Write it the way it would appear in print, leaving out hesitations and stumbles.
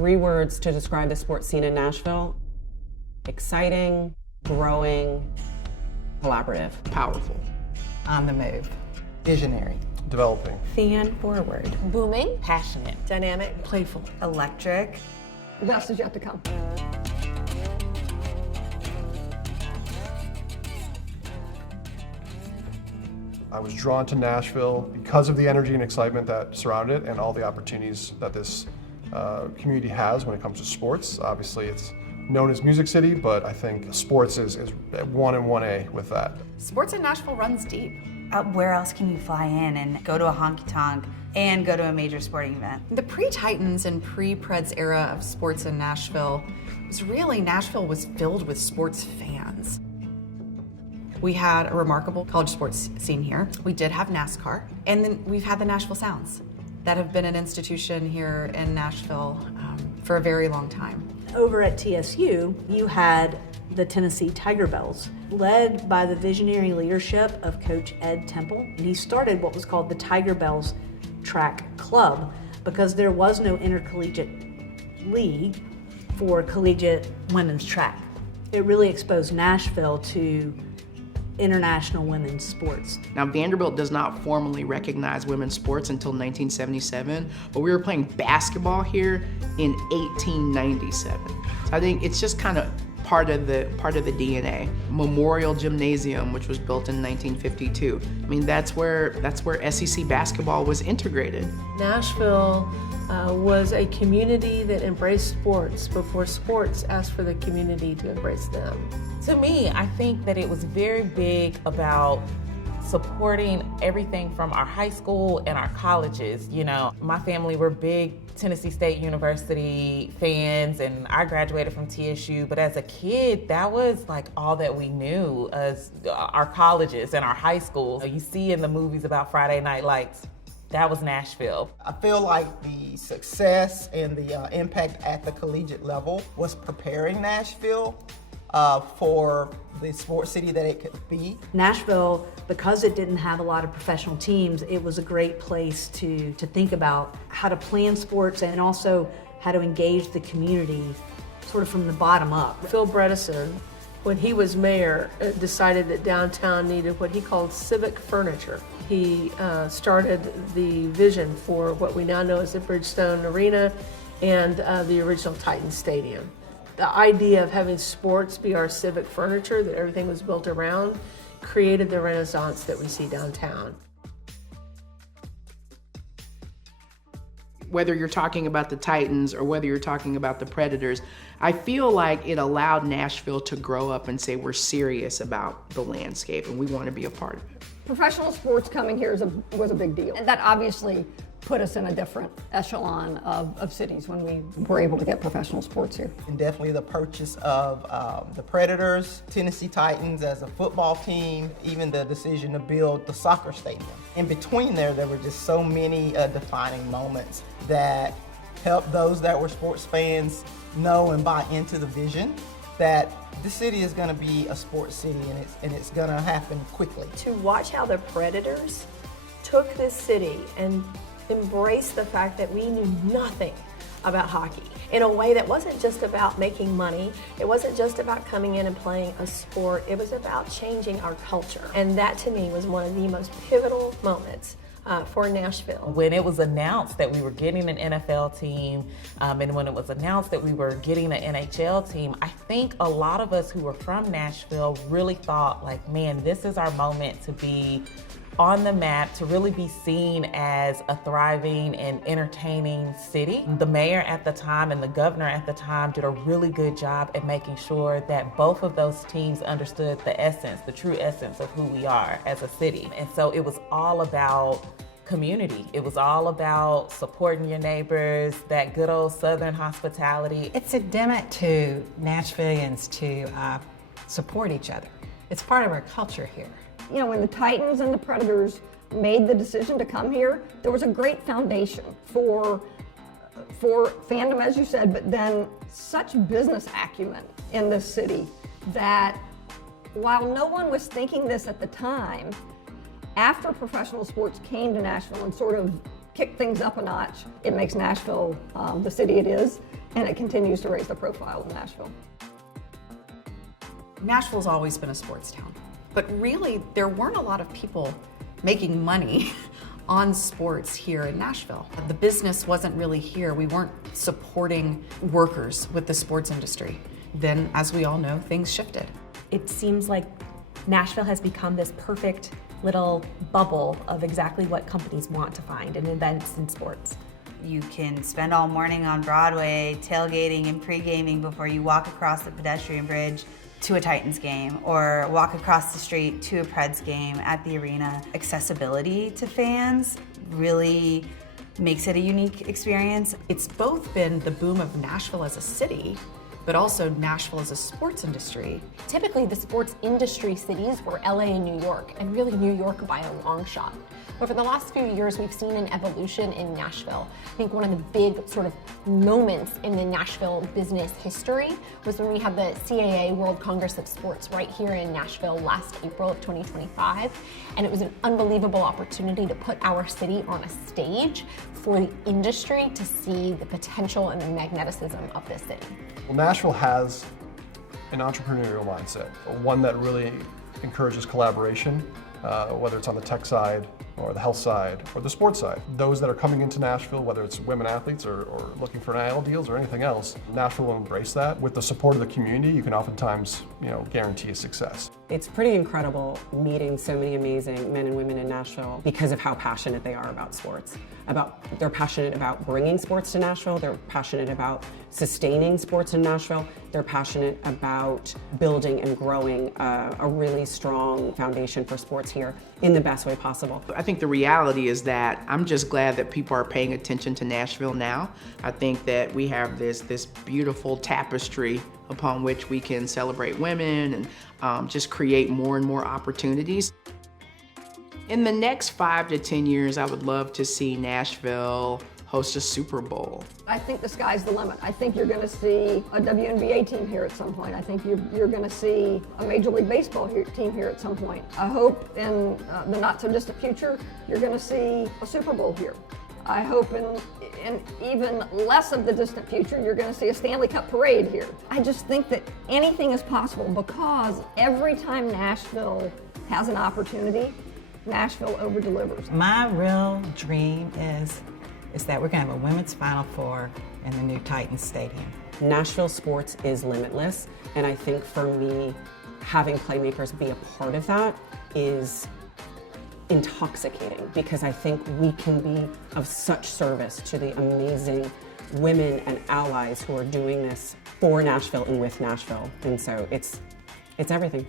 3 words to describe the sports scene in Nashville: exciting, growing, collaborative. Powerful. On the move. Visionary. Developing. Fan forward. Booming. Passionate. Dynamic. Playful. Electric. The best is yet to come. I was drawn to Nashville because of the energy and excitement that surrounded it and all the opportunities that this community has when it comes to sports. Obviously, it's known as Music City, but I think sports is 1 and 1A with that. Sports in Nashville runs deep. Where else can you fly in and go to a honky-tonk and go to a major sporting event? The pre-Titans and pre-Preds era of sports in Nashville Nashville was filled with sports fans. We had a remarkable college sports scene here. We did have NASCAR, and then we've had the Nashville Sounds that have been an institution here in Nashville for a very long time. Over at TSU, you had the Tennessee Tiger Bells, led by the visionary leadership of Coach Ed Temple. And he started what was called the Tiger Bells Track Club because there was no intercollegiate league for collegiate women's track. It really exposed Nashville to international women's sports. Now, Vanderbilt does not formally recognize women's sports until 1977, but we were playing basketball here in 1897. So I think it's just kind of part of the DNA. Memorial Gymnasium, which was built in 1952. I mean, that's where SEC basketball was integrated. Nashville was a community that embraced sports before sports asked for the community to embrace them. To me, I think that it was very big about supporting everything from our high school and our colleges. You know, my family were big Tennessee State University fans, and I graduated from TSU, but as a kid, that was like all that we knew as our colleges and our high schools. You see in the movies about Friday Night Lights, that was Nashville. I feel like the success and the impact at the collegiate level was preparing Nashville for the sports city that it could be. Nashville, because it didn't have a lot of professional teams, it was a great place to think about how to plan sports and also how to engage the community sort of from the bottom up. Phil Bredesen, when he was mayor, decided that downtown needed what he called civic furniture. He started the vision for what we now know as the Bridgestone Arena and the original Titan Stadium. The idea of having sports be our civic furniture that everything was built around created the renaissance that we see downtown. Whether you're talking about the Titans or whether you're talking about the Predators, I feel like it allowed Nashville to grow up and say we're serious about the landscape and we want to be a part of it. Professional sports coming here was a big deal. And that obviously put us in a different echelon of cities when we were able to get professional sports here. And definitely the purchase of the Predators, Tennessee Titans as a football team, even the decision to build the soccer stadium. In between there were just so many defining moments that helped those that were sports fans know and buy into the vision that this city is going to be a sports city and it's going to happen quickly. To watch how the Predators took this city and embraced the fact that we knew nothing about hockey in a way that wasn't just about making money. It wasn't just about coming in and playing a sport. It was about changing our culture. And that to me was one of the most pivotal moments for Nashville. When it was announced that we were getting an NFL team, and when it was announced that we were getting an NHL team, I think a lot of us who were from Nashville really thought like, man, this is our moment to be on the map, to really be seen as a thriving and entertaining city. The mayor at the time and the governor at the time did a really good job at making sure that both of those teams understood the essence, the true essence of who we are as a city. And so it was all about community. It was all about supporting your neighbors, that good old Southern hospitality. It's endemic to Nashvillians to support each other. It's part of our culture here. You know, when the Titans and the Predators made the decision to come here, there was a great foundation for fandom, as you said, but then such business acumen in this city that while no one was thinking this at the time, after professional sports came to Nashville and sort of kicked things up a notch, it makes Nashville the city it is. and it continues to raise the profile of Nashville. Nashville's always been a sports town, but really there weren't a lot of people making money on sports here in Nashville. The business wasn't really here. We weren't supporting workers with the sports industry. Then, as we all know, things shifted. It seems like Nashville has become this perfect little bubble of exactly what companies want to find in events and sports. You can spend all morning on Broadway tailgating and pre-gaming before you walk across the pedestrian bridge to a Titans game or walk across the street to a Preds game at the arena. Accessibility to fans really makes it a unique experience. It's both been the boom of Nashville as a city, but also Nashville as a sports industry. Typically, the sports industry cities were LA and New York, and really New York by a long shot. Over the last few years, we've seen an evolution in Nashville. I think one of the big sort of moments in the Nashville business history was when we had the CAA World Congress of Sports right here in Nashville last April of 2025. And it was an unbelievable opportunity to put our city on a stage for the industry to see the potential and the magneticism of this city. Well, Nashville has an entrepreneurial mindset, one that really encourages collaboration, whether it's on the tech side or the health side or the sports side. Those that are coming into Nashville, whether it's women athletes or looking for NIL deals or anything else, Nashville will embrace that. With the support of the community, you can oftentimes, guarantee success. It's pretty incredible meeting so many amazing men and women in Nashville because of how passionate they are about sports. They're passionate about bringing sports to Nashville. They're passionate about sustaining sports in Nashville. They're passionate about building and growing a really strong foundation for sports here in the best way possible. I think the reality is that I'm just glad that people are paying attention to Nashville now. I think that we have this beautiful tapestry upon which we can celebrate women and just create more and more opportunities. In the next 5 to 10 years, I would love to see Nashville host a Super Bowl. I think the sky's the limit. I think you're going to see a WNBA team here at some point. I think you're going to see a Major League Baseball team here at some point. I hope in the not so distant future, you're going to see a Super Bowl here. I hope in even less of the distant future, you're going to see a Stanley Cup parade here. I just think that anything is possible because every time Nashville has an opportunity, Nashville over-delivers. My real dream is that we're going to have a women's Final Four in the new Titans Stadium. Nashville sports is limitless, and I think for me, having playmakers be a part of that is intoxicating because I think we can be of such service to the amazing women and allies who are doing this for Nashville and with Nashville. And so it's everything.